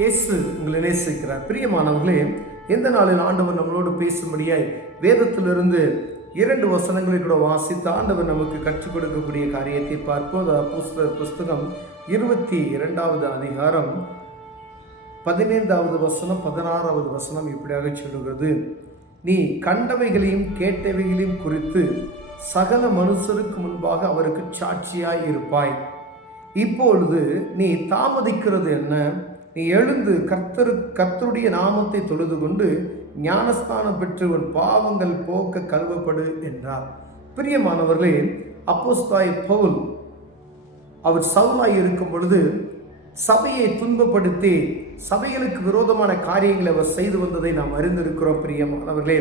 இயேசு உங்களை நேசிக்கிறார். பிரியமானவர்களே, எந்த நாளில் ஆண்டவர் நம்மளோடு பேசும்படியாய் வேதத்திலிருந்து 2 வசனங்களை கூட வாசித்து ஆண்டவர் நமக்கு கற்றுக் கொடுக்கக்கூடிய காரியத்தை பார்ப்போம். அப்போஸ்தலர் புஸ்தகம் 22வது அதிகாரம் 15வது வசனம் 16வது வசனம் இப்படியாக சொல்லுகிறது: நீ கண்டவைகளையும் கேட்டவைகளையும் குறித்து சகல மனுஷருக்கு முன்பாக அவருக்கு சாட்சியாய் இருப்பாய். இப்பொழுது நீ தாமதிக்கிறது என்ன? நீ எழுந்து கர்த்தருடைய நாமத்தை தொழுது கொண்டு ஞானஸ்தானம் பெற்று உன் பாவங்கள் போக்க கழுவப்படு என்றார். பிரியமானவர்களே, அப்போஸ்தலனாகிய பவுல் அவர் சவுலாய் இருக்கும் பொழுது சபையை துன்பப்படுத்தி சபைகளுக்கு விரோதமான காரியங்களை அவர் செய்து வந்ததை நாம் அறிந்திருக்கிறோம். பிரியமானவர்களே,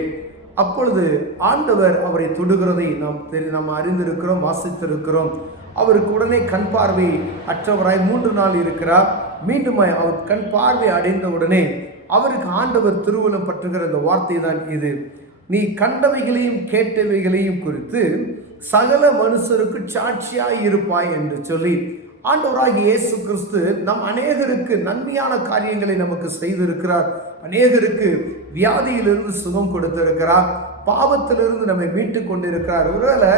அப்பொழுது ஆண்டவர் அவரை தொடுகிறதை நாம் அறிந்திருக்கிறோம், வாசித்திருக்கிறோம். அவருக்கு உடனே கண் பார்வை அற்றவராய் 3 நாள் இருக்கிறார். மீண்டும் அவர் கண் பார்வை அடைந்த உடனே அவருக்கு ஆண்டவர் திருவுளம் பற்றுகிற இந்த வார்த்தை தான் இது: நீ கண்டவைகளையும் கேட்டவைகளையும் குறித்து சகல மனுஷருக்கு சாட்சியாய் இருப்பாய் என்று சொல்லி ஆண்டவராகிய இயேசு கிறிஸ்து நம் அநேகருக்கு நன்மையான காரியங்களை நமக்கு செய்திருக்கிறார். அநேகருக்கு வியாதியிலிருந்து சுகம் கொடுத்திருக்கிறார். பாவத்திலிருந்து நம்மை மீட்டு கொண்டிருக்கிறார். ஒருவேளை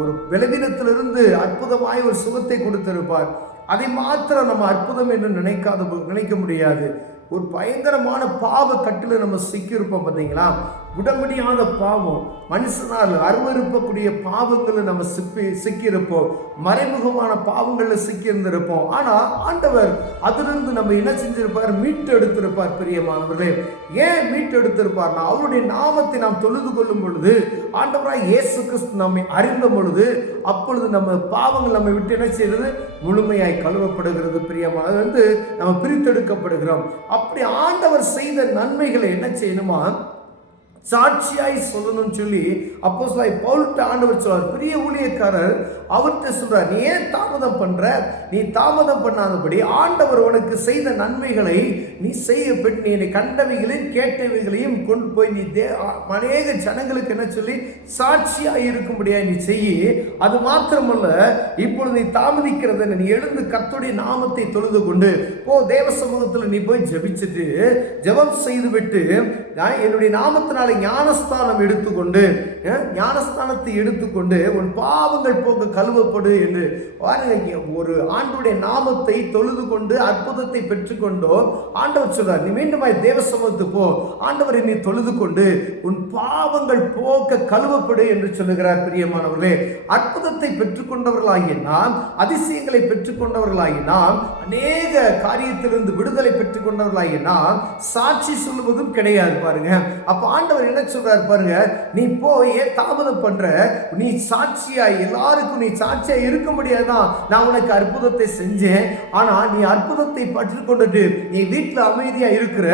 ஒரு பலவீனத்திலிருந்து அற்புதமாய் ஒரு சுகத்தை கொடுத்திருப்பார். அதை மாத்திரம் நம்ம அற்புதம் என்று நினைக்க முடியாது. ஒரு பயங்கரமான பாவ கட்டில் நம்ம சிக்கியிருப்போம். பார்த்தீங்களா? விட முடியாத பாவம், மனுஷனால் அருவருப்பக்கூடிய பாவங்களை நம்ம சிக்கியிருப்போம். மறைமுகமான பாவங்களில் சிக்கியிருந்திருப்போம். ஆனால் ஆண்டவர் அதிலிருந்து நம்ம என்ன செஞ்சிருப்பார்? மீட்டு எடுத்திருப்பார். பிரியமானவர்களே, ஏன் மீட்டு எடுத்திருப்பார்னா, அவருடைய நாமத்தை நாம் தொழுது கொள்ளும் பொழுது, ஆண்டவராய் இயேசு கிறிஸ்து நம்மை அறிந்த பொழுது, அப்பொழுது நம்ம பாவங்கள் நம்ம விட்டு என்ன செய்யறது? முழுமையாய் கழுவப்படுகிறது. பிரியமானது நம்ம பிரித்தெடுக்கப்படுகிறோம். அப்படி ஆண்டவர் செய்த நன்மைகளை என்ன செய்யணுமா? சாட்சியாய் சொல்லணும்னு சொல்லி அப்போஸ்தலனாகிய பவுல்கிட்ட ஆண்டவர் சொல்றார். பெரிய ஊழியக்காரர் அவர்கிட்ட சொல்றார், நீ ஏன் தாமதம் பண்ற? நீ தாமதம் பண்ணாதபடி ஆண்டவர் உனக்கு செய்த நன்மைகளை நீ செய்யப்பட்டு நீ என்னை கண்டவைகளையும் கேட்டவைகளையும் கொண்டு போய் நீ அநேக ஜனங்களுக்கு என்ன சொல்லி சாட்சியாய் இருக்கும்படியா நீ செய்ய. அது மாத்திரமல்ல, இப்பொழுது நீ தாமதிக்கிறது, நீ எழுந்து கர்த்தருடைய நாமத்தை தொழுது கொண்டு தேவ சமூகத்தில் நீ போய் ஜெபிச்சுட்டு ஜெபம் செய்து விட்டு என்னுடைய நாமத்தினால ஞானஸ்தானத்தை எடுத்துக்கொண்டு உன் பாவங்கள் போக்க கழுவப்படு என்று ஒரு ஆண்டுடைய நாமத்தை தொழுது கொண்டு அற்புதத்தை பெற்றுக்கொண்டோ ஆண்டவர் சொல்றார், நீ மீண்டுமாய் தேவ சமூகத்துக்கு போ, ஆண்டவரை நீ தொழுது கொண்டு உன் பாவங்கள் போக்க கழுவப்படு என்று சொல்லுகிறார். பிரியமானவர்களே, அற்புதத்தை பெற்றுக்கொண்டவர்களாகிய நாம், அதிசயங்களை பெற்றுக்கொண்டவர்களாகிய நாம், அநேக காரியத்திலிருந்து விடுதலை பெற்றுக்கொண்டவர்களாகிய நாம் சாட்சி சொல்லுவதும் கிடையாது. பாருங்க, அப்ப ஆண்டவர் என்ன சொல்றார் பாருங்க, நீ போய் தாமதம் பண்ற, நீ சாட்சியாய் எல்லாருக்கும் நீ சாட்சியா இருக்க முடியாதான் நான் உனக்கு அற்புதத்தை செஞ்சேன். ஆனா நீ அற்புதத்தை பற்றி கொண்டுட்டு நீ வீட்டில் அமைதியா இருக்கிற,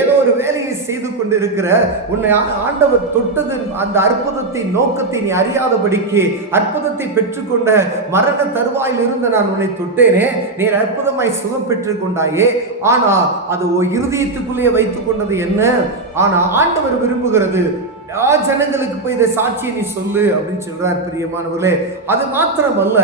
ஏதோ ஒரு வேலையை செய்து கொண்டு இருக்கிற, உன்னை ஆண்டவர் தொட்டது அந்த அற்புதத்தின் நோக்கத்தை நீ அறியாதபடிக்கு அற்புதத்தை பெற்றுக்கொண்ட மரண தருவாயில் இருந்து நான் உன்னை தொட்டேனே, நீ அற்புதமாய் சுகம் பெற்றுக் கொண்டாயே. ஆனா அது இருதயத்துக்குள்ளேயே வைத்துக் கொண்டது என்ன? ஆனா ஆண்டவர் விரும்புகிறது ஜனங்களுக்கு போய் இதை சாட்சியை நீ சொல்லு அப்படின்னு சொல்றார். பிரியமானவர்களே, அது மாத்திரமல்ல,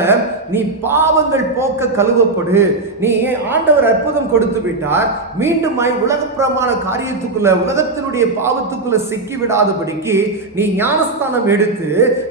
நீ பாவங்கள் போக்க கழுவப்படு. நீ ஆண்டவர் அற்புதம் கொடுத்து விட்டார், மீண்டும் உலகப்பிரமான காரியத்துக்குள்ள உலகத்தினுடைய பாவத்துக்குள்ள சிக்கி விடாதபடிக்கு நீ ஞானஸ்தானம் எடுத்து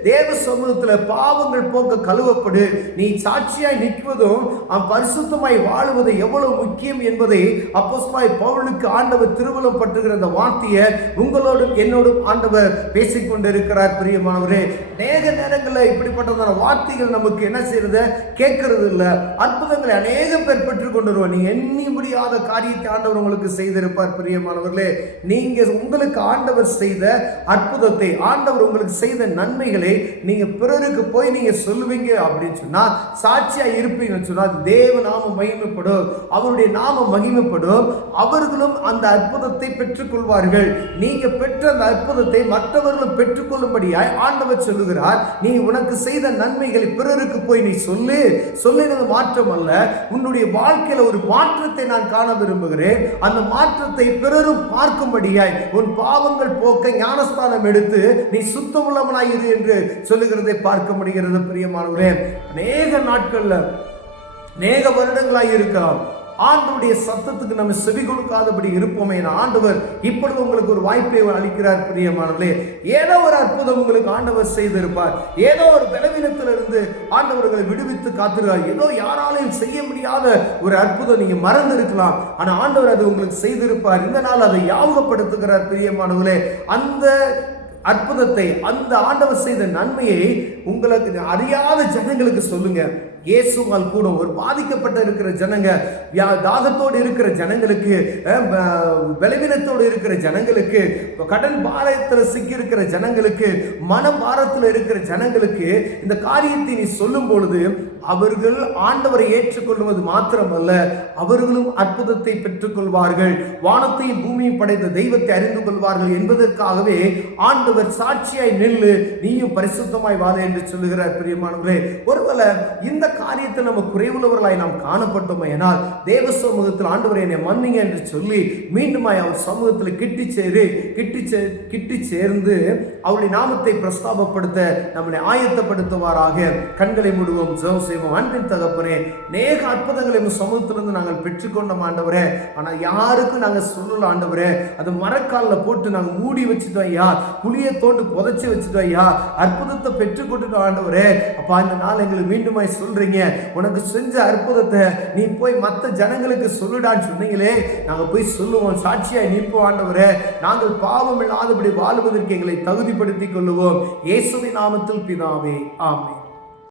தேவ சமூகத்துல பாவங்கள் போக்க கழுவப்படு. நீ சாட்சியாய் நிற்குவதும் பரிசுத்தமாய் வாழுவது எவ்வளவு முக்கியம் என்பதை அப்போஸ்தலனாகிய பவுலுக்கு ஆண்டவர் திருவுளம் பற்றுகிற அந்த வார்த்தையை உங்களோடும் என்னோடும் ஆண்டவர் பேசிக்கொண்டிருக்கிறார். பிரியமானவரே, அநேக நேரங்களில் இப்படிப்பட்டதான வார்த்தைகள் நமக்கு என்ன செய்யறது? கேட்கறது இல்லை. அற்புதங்களை அநேக பேர் பெற்றுக் கொண்டுருவோம். நீங்க எண்ணி முடியாத காரியத்தை ஆண்டவர் உங்களுக்கு செய்திருப்பார். பிரியமானவர்களே, நீங்க உங்களுக்கு ஆண்டவர் செய்த அற்புதத்தை, ஆண்டவர் உங்களுக்கு செய்த நன்மைகளை நீங்க பிறருக்கு போய் நீங்க சொல்லுவீங்க அப்படின்னு சொன்னா, சாட்சியா இருப்பீங்கன்னு சொன்னா, தேவ நாமம் மகிமைப்படும், அவருடைய நாமம் மகிமைப்படும். அவர்களும் அந்த அற்புதத்தை பெற்றுக் கொள்வார்கள். நீங்க பெற்ற அந்த அற்புதத்தை மற்றவர்களும் பெற்றுக்கொள்ளும்படியாய் ஆண்டவர் சொல்லுகிறார், நீ உனக்கு செய்த நன்மைகளை பிறருக்கு போய் நீ சொல்லினது மாற்றம் அல்ல, உன்னுடைய வாழ்க்கையில ஒரு மாற்றத்தை நான் காண விரும்புகிறேன். அந்த மாற்றத்தை பிறரும் பார்க்கும்படியாய் உன் பாவங்கள் போக்க ஞானஸ்தானம் எடுத்து நீ சுத்தமுள்ளவனாய் இரு என்று சொல்லுகிறதை பார்க்க முடிகிறது. பிரியமானவரே, அநேக நாட்கள்ல அநேக வருடங்களாய் இருக்கலாம், ஆண்டவருடைய சத்தத்துக்கு நம்ம செவி கொடுக்காதபடி இருப்போமே. ஆண்டவர் இப்பொழுது உங்களுக்கு ஒரு வாய்ப்பை அளிக்கிறார் பிரியமானவர்களே. ஏதோ ஒரு அற்புதம் உங்களுக்கு ஆண்டவர் செய்திருப்பார். ஏதோ ஒரு பலவீனத்திலிருந்து ஆண்டவர்களை விடுவித்து காத்திருக்கிறார். ஏதோ யாராலையும் செய்ய முடியாத ஒரு அற்புதம் நீங்க மறந்து இருக்கலாம், ஆனா ஆண்டவர் அது உங்களுக்கு செய்திருப்பார். இந்த நாள் அதை ஞாபகப்படுத்துகிறார் பிரியமானவர்களே. அந்த அற்புதத்தை, அந்த ஆண்டவர் செய்த நன்மையை உங்களுக்கு அறியாத ஜனங்களுக்கு சொல்லுங்க. இயேசுவால் கூட ஒரு பாதிக்கப்பட்ட இருக்கிற ஜனங்க, தாகத்தோடு இருக்கிற ஜனங்களுக்கு, பலவீனத்தோடு இருக்கிற ஜனங்களுக்கு, கடன் பாரத்தில் சிக்கி இருக்கிற ஜனங்களுக்கு, மன பாரத்தில் இருக்கிற ஜனங்களுக்கு இந்த காரியத்தை நீ சொல்லும் பொழுது அவர்கள் ஆண்டவரை ஏற்றுக்கொள்வது மாத்திரமல்ல, அவர்களும் அற்புதத்தை பெற்றுக் கொள்வார்கள். வானத்தையும் பூமியும் படைத்த தெய்வத்தை அறிந்து கொள்வார்கள் என்பதற்காகவே ஆண்டவர் சாட்சியாய் நில்லு, நீயும் பரிசுத்தமாய் வாழ என்று சொல்லுகிறார் பிரியமானவர்களே. ஒருவேளை இந்த காரியத்தை நம்ம குறைவுள்ளவர்களாய் நாம் காணப்பட்டோமே என்னால் தேவ சமூகத்தில் ஆண்டவரை என்னை மன்னிங்க என்று சொல்லி மீண்டுமாய் அவர் சமூகத்தில் கிட்டி சேர்ந்து அவருடைய நாமத்தை பிரஸ்தாபப்படுத்த நம்மளை ஆயத்தப்படுத்துவாராக. கண்களை மூடுவோம், ஜெபம் செய்வோம். அன்பின் தகப்பனே, நேக அற்புதங்களை சமூகத்திலிருந்து நாங்கள் பெற்றுக்கொண்டோம் ஆண்டவரே. ஆனால் யாருக்கும் நாங்கள் சொல்லல ஆண்டவரே. அது மரக்காலில் போட்டு நாங்கள் மூடி வச்சுட்டோம் ஐயா, புளியை தோண்டு புதைச்சி வச்சுட்டோம் ஐயா, அற்புதத்தை பெற்றுக்கொண்டுட்டோம் ஆண்டவரே. அப்பா இந்த நாள் எங்களுக்கு மீண்டுமாய் சொல்றீங்க, உனக்கு செஞ்ச அற்புதத்தை நீ போய் மற்ற ஜனங்களுக்கு சொல்லுடான்னு சொன்னீங்களே. நாங்கள் போய் சொல்லுவோம், சாட்சியாய் நிற்போம் ஆண்டவரே. நாங்கள் பாவம் இல்லாதபடி வாழ்வதற்கு எங்களை தகுதிப்படுத்திக் கொள்ளுவோம். இயேசுவின் நாமத்தில் பிதாவே, ஆமென்.